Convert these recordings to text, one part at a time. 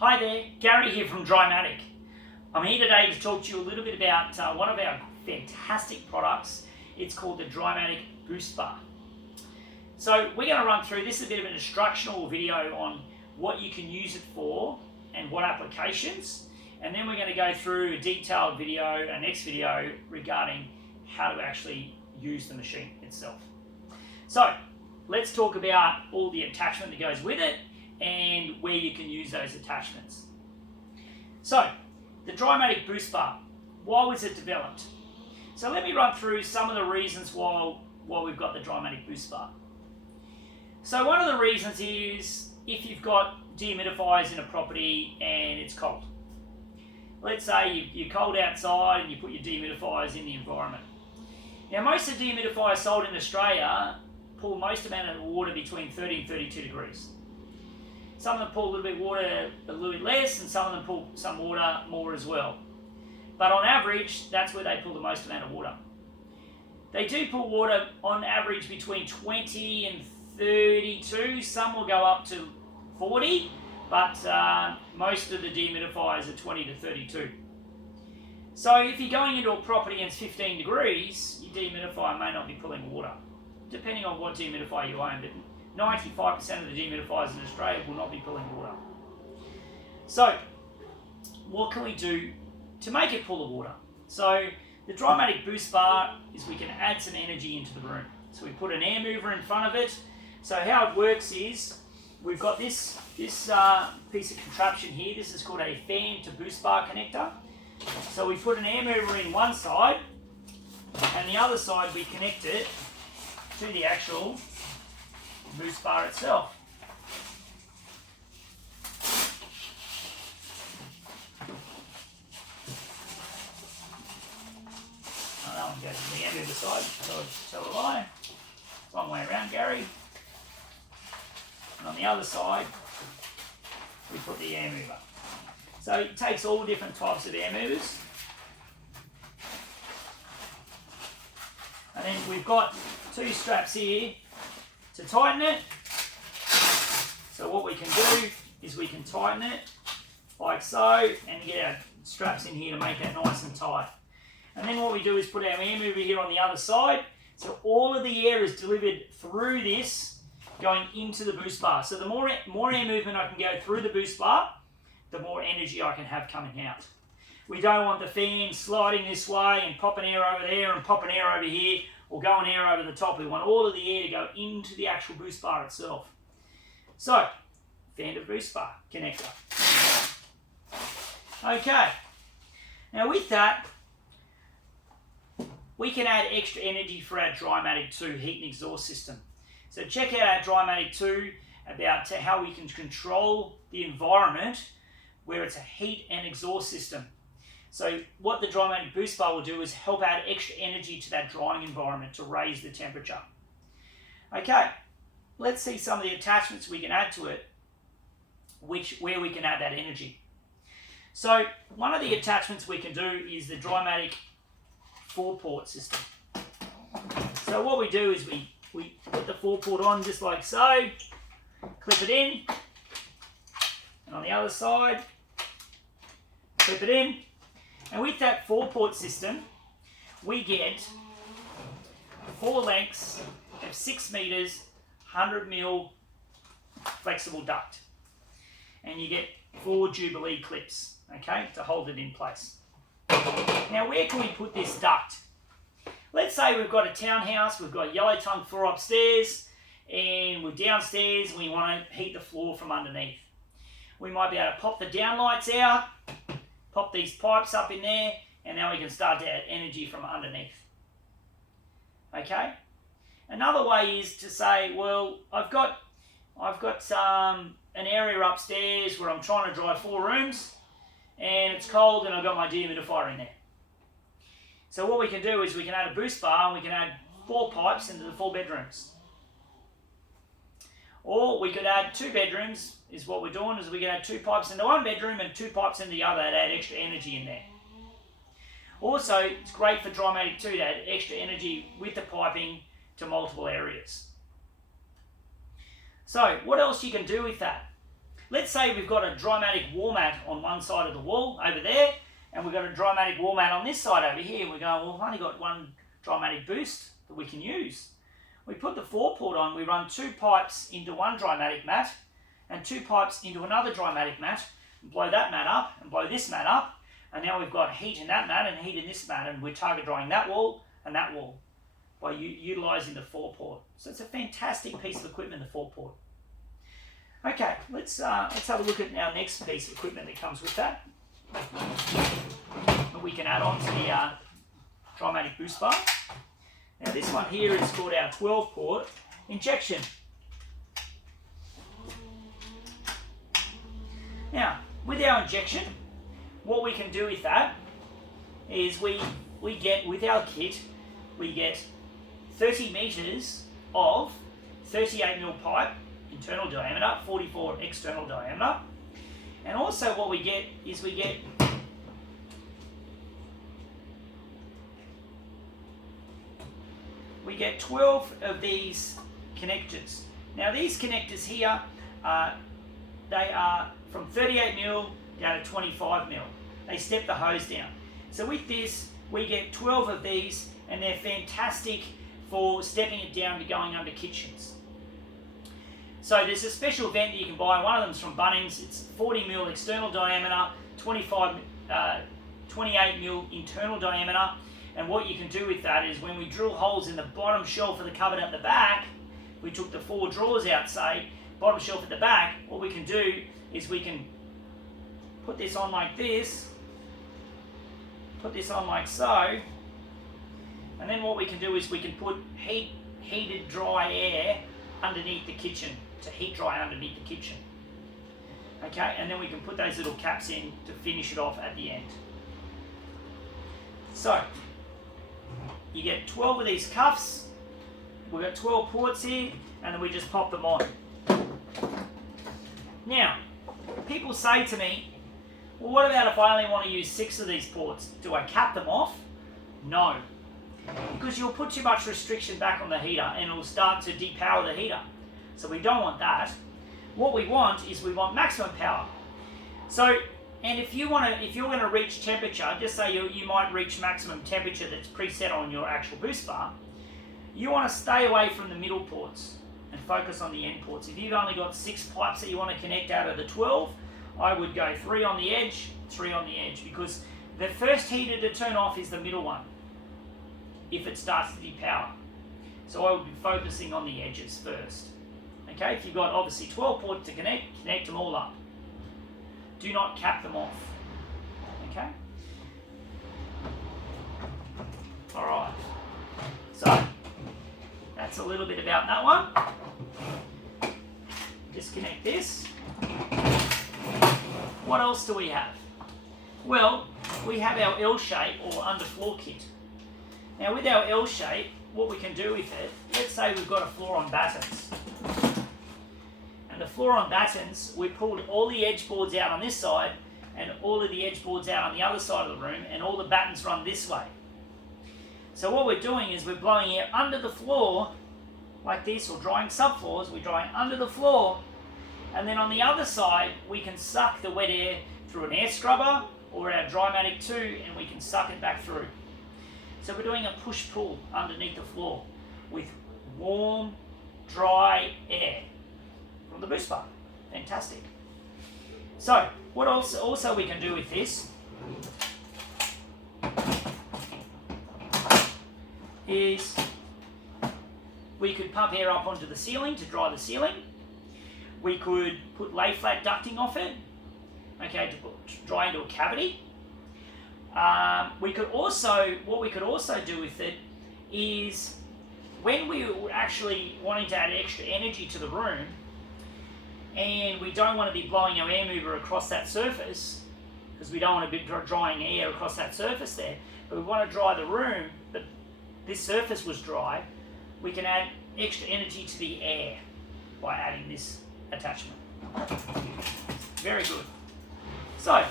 Hi there, Gary here from Drymatic. I'm here today to talk to you a little bit about one of our fantastic products. It's called the Drymatic Boost Bar. So we're going to run through, this is a bit of an instructional video on what you can use it for and what applications. And then we're going to go through a detailed video, a next video, regarding how to actually use the machine itself. So let's talk about all the attachment that goes with it and where you can use those attachments. So, the Drymatic Boost Bar, why was it developed? So let me run through some of the reasons why we've got the Drymatic Boost Bar. So one of the reasons is if you've got dehumidifiers in a property and it's cold. Let's say you're cold outside and you put your dehumidifiers in the environment. Now most of the dehumidifiers sold in Australia pull most amount of water between 30 and 32 degrees. Some of them pull a little bit water a little bit less, and some of them pull some water more as well. But on average, that's where they pull the most amount of water. They do pull water on average between 20 and 32. Some will go up to 40, but most of the dehumidifiers are 20 to 32. So if you're going into a property and it's 15 degrees, your dehumidifier may not be pulling water, depending on what dehumidifier you own. But 95% of the dehumidifiers in Australia will not be pulling water. So, what can we do to make it pull the water? So, the Drymatic Boost Bar is we can add some energy into the room. So we put an air mover in front of it. So how it works is, we've got this piece of contraption here. This is called a fan to boost bar connector. So we put an air mover in one side, and the other side we connect it to the actual boost bar itself. Oh, that one goes to the end of the side, so will I. Long way around, Gary. And on the other side, we put the air mover. So it takes all different types of air movers. And then we've got two straps here to tighten it. So what we can do is we can tighten it like so and get our straps in here to make that nice and tight. And then what we do is put our air mover here on the other side. So all of the air is delivered through this going into the boost bar. So the more air movement I can go through the boost bar, the more energy I can have coming out. We don't want the fan sliding this way and popping air over there and popping air over here, or going air over the top. We want all of the air to go into the actual boost bar itself. So, fan to boost bar connector. Okay, now with that, we can add extra energy for our Drymatic 2 heat and exhaust system. So check out our Drymatic 2 about how we can control the environment where it's a heat and exhaust system. So what the Drymatic Boost Bar will do is help add extra energy to that drying environment to raise the temperature. Okay, let's see some of the attachments we can add to it, where we can add that energy. So one of the attachments we can do is the Drymatic 4-port system. So what we do is we put the 4-port on just like so, clip it in, and on the other side, clip it in. And with that 4-port system, we get 4 lengths of 6 meters, 100 mil flexible duct. And you get 4 Jubilee clips, okay, to hold it in place. Now, where can we put this duct? Let's say we've got a townhouse, we've got yellow tongue floor upstairs, and we're downstairs and we want to heat the floor from underneath. We might be able to pop the downlights out, pop these pipes up in there, and now we can start to add energy from underneath. Okay? Another way is to say, well, I've got an area upstairs where I'm trying to dry 4 rooms, and it's cold, and I've got my dehumidifier in there. So what we can do is we can add a boost bar, and we can add 4 pipes into the 4 bedrooms. Or we could add 2 bedrooms, is what we're doing, is we can add 2 pipes into 1 bedroom and 2 pipes into the other to add extra energy in there. Also, it's great for Drymatic 2 to add extra energy with the piping to multiple areas. So, what else you can do with that? let's say we've got a Drymatic wall mat on one side of the wall over there, and we've got a Drymatic wall mat on this side over here. We're going, well, we've only got one Drymatic boost that we can use. We put the 4-port on, we run 2 pipes into one Drymatic mat and 2 pipes into another Drymatic mat, and blow that mat up and blow this mat up, and now we've got heat in that mat and heat in this mat, and we're target drying that wall and that wall by utilising the 4-port. So it's a fantastic piece of equipment, the 4-port. Okay, let's have a look at our next piece of equipment that comes with that. That we can add on to the Drymatic boost bar. Now this one here is called our 12-port injection. Now, with our injection, what we can do with that is we get, with our kit, we get 30 metres of 38mm pipe, internal diameter, 44 external diameter. And also what we get is we get we get 12 of these connectors. Now these connectors here, they are from 38mm down to 25mm. They step the hose down. So with this, we get 12 of these, and they're fantastic for stepping it down to going under kitchens. So there's a special vent that you can buy. One of them's from Bunnings. It's 40mm external diameter, 28mm internal diameter. And what you can do with that is when we drill holes in the bottom shelf of the cupboard at the back, we took the 4 drawers out, say, bottom shelf at the back, what we can do is we can put this on like this, put this on like so, and then what we can do is we can put heated dry air underneath the kitchen to heat dry underneath the kitchen. Okay, and then we can put those little caps in to finish it off at the end. So, you get 12 of these cuffs, we've got 12 ports here, and then we just pop them on. Now, people say to me, well, what about if I only want to use 6 of these ports? Do I cap them off? No, because you'll put too much restriction back on the heater and it'll start to depower the heater. So we don't want that. What we want is we want maximum power. So, and if you're going to reach temperature, just say you might reach maximum temperature that's preset on your actual boost bar, you want to stay away from the middle ports and focus on the end ports. If you've only got 6 pipes that you want to connect out of the 12, I would go 3 on the edge, 3 on the edge, because the first heater to turn off is the middle one if it starts to depower. So I would be focusing on the edges first. Okay, if you've got obviously 12 ports to connect them all up. Do not cap them off. Okay? Alright. So, that's a little bit about that one. Disconnect this. What else do we have? Well, we have our L-shape or underfloor kit. Now with our L-shape, what we can do with it, let's say we've got a floor on battens. And the floor on battens, we pulled all the edge boards out on this side and all of the edge boards out on the other side of the room, and all the battens run this way. So what we're doing is we're blowing air under the floor like this, or drying subfloors. We're drying under the floor, and then on the other side we can suck the wet air through an air scrubber or our Drymatic 2, and we can suck it back through. So we're doing a push-pull underneath the floor with warm, dry air from the boost bar. Fantastic. So, what else also we can do with this is we could pump air up onto the ceiling to dry the ceiling. We could put lay flat ducting off it, okay, to dry into a cavity. What we could also do with it is when we're actually wanting to add extra energy to the room and we don't want to be blowing our air mover across that surface, because we don't want to be drying air across that surface there, but we want to dry the room, but this surface was dry, we can add extra energy to the air by adding this attachment. Very good. So,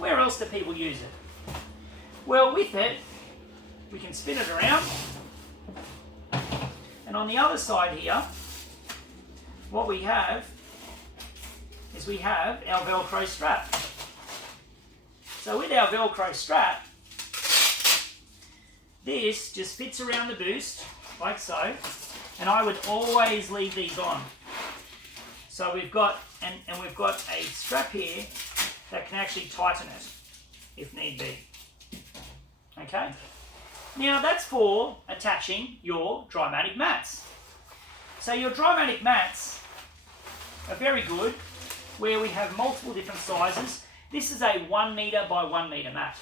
where else do people use it? Well, with it, we can spin it around, and on the other side here, what we have is we have our Velcro strap. So with our Velcro strap, this just fits around the boost, like so, and I would always leave these on. So we've got, and we've got a strap here that can actually tighten it, if need be. Okay? Now that's for attaching your Drymatic mats. So your Drymatic mats are very good, where we have multiple different sizes. This is a 1 metre by 1 metre mat.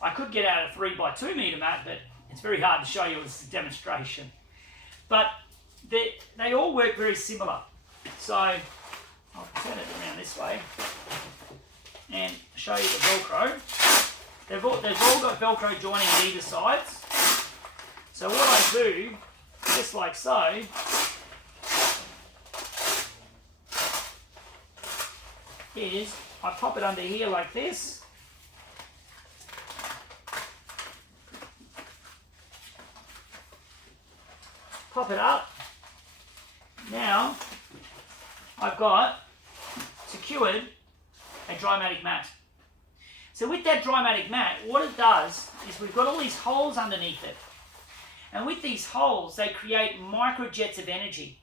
I could get out a 3 by 2 metre mat, but it's very hard to show you as a demonstration. But they all work very similar. So I'll turn it around this way and show you the Velcro. They've all got Velcro joining at either sides. So what I do, just like so, is I pop it under here like this. Pop it up. Now I've got secured a Drymatic mat. So with that Drymatic mat, what it does is we've got all these holes underneath it. And with these holes, they create microjets of energy.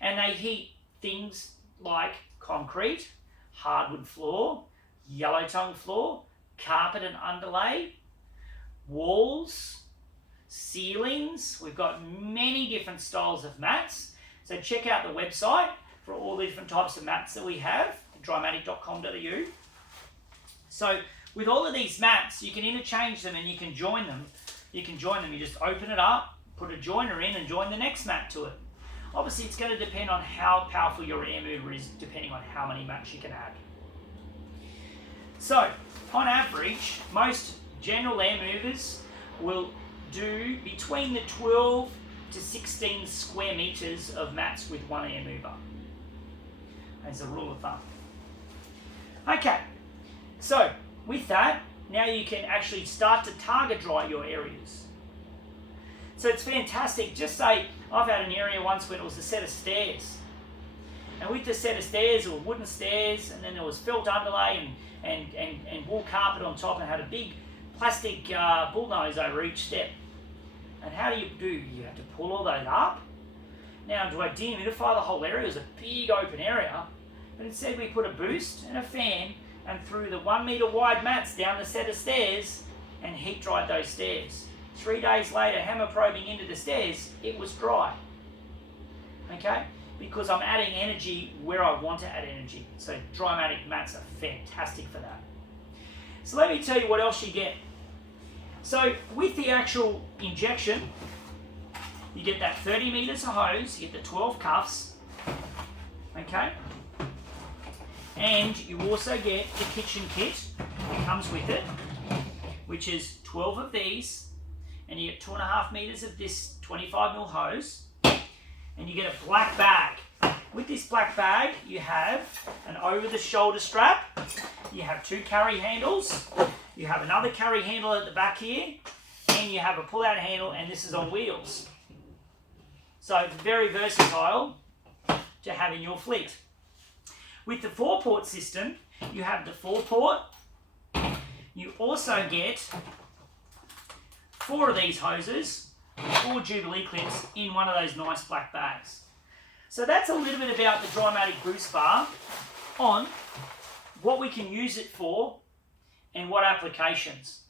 And they heat things like concrete, hardwood floor, yellow tongue floor, carpet and underlay, walls, ceilings. We've got many different styles of mats. So check out the website for all the different types of mats that we have, drymatic.com.au. So with all of these mats, you can interchange them and you can join them. You just open it up, put a joiner in and join the next mat to it. Obviously, it's going to depend on how powerful your air mover is, depending on how many mats you can add. So, on average, most general air movers will do between the 12 to 16 square meters of mats with one air mover, as a rule of thumb. Okay, so with that, now you can actually start to target dry your areas. So it's fantastic. Just say I've had an area once when it was a set of stairs. And with the set of stairs, there were wooden stairs, and then there was felt underlay and wool carpet on top, and had a big plastic bullnose over each step. And how do? You have to pull all those up. Now, do I dehumidify the whole area? It was a big open area. But instead we put a boost and a fan and threw the 1 metre wide mats down the set of stairs and heat dried those stairs. 3 days later, hammer probing into the stairs, it was dry. Okay? Because I'm adding energy where I want to add energy. So Drymatic mats are fantastic for that. So let me tell you what else you get. So with the actual injection, you get that 30 metres of hose, you get the 12 cuffs, okay? And you also get the kitchen kit that comes with it, which is 12 of these, and you get 2.5 metres of this 25mm hose, and you get a black bag. With this black bag, you have an over-the-shoulder strap, you have 2 carry handles, you have another carry handle at the back here, and you have a pull-out handle, and this is on wheels. So it's very versatile to have in your fleet. With the 4-port system, you have the 4-port. You also get 4 of these hoses, 4 Jubilee clips in one of those nice black bags. So that's a little bit about the Drymatic Boost Bar on what we can use it for and what applications.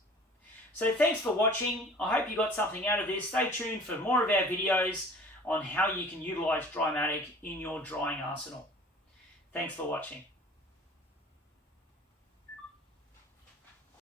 So thanks for watching. I hope you got something out of this. Stay tuned for more of our videos on how you can utilize Drymatic in your drying arsenal. Thanks for watching.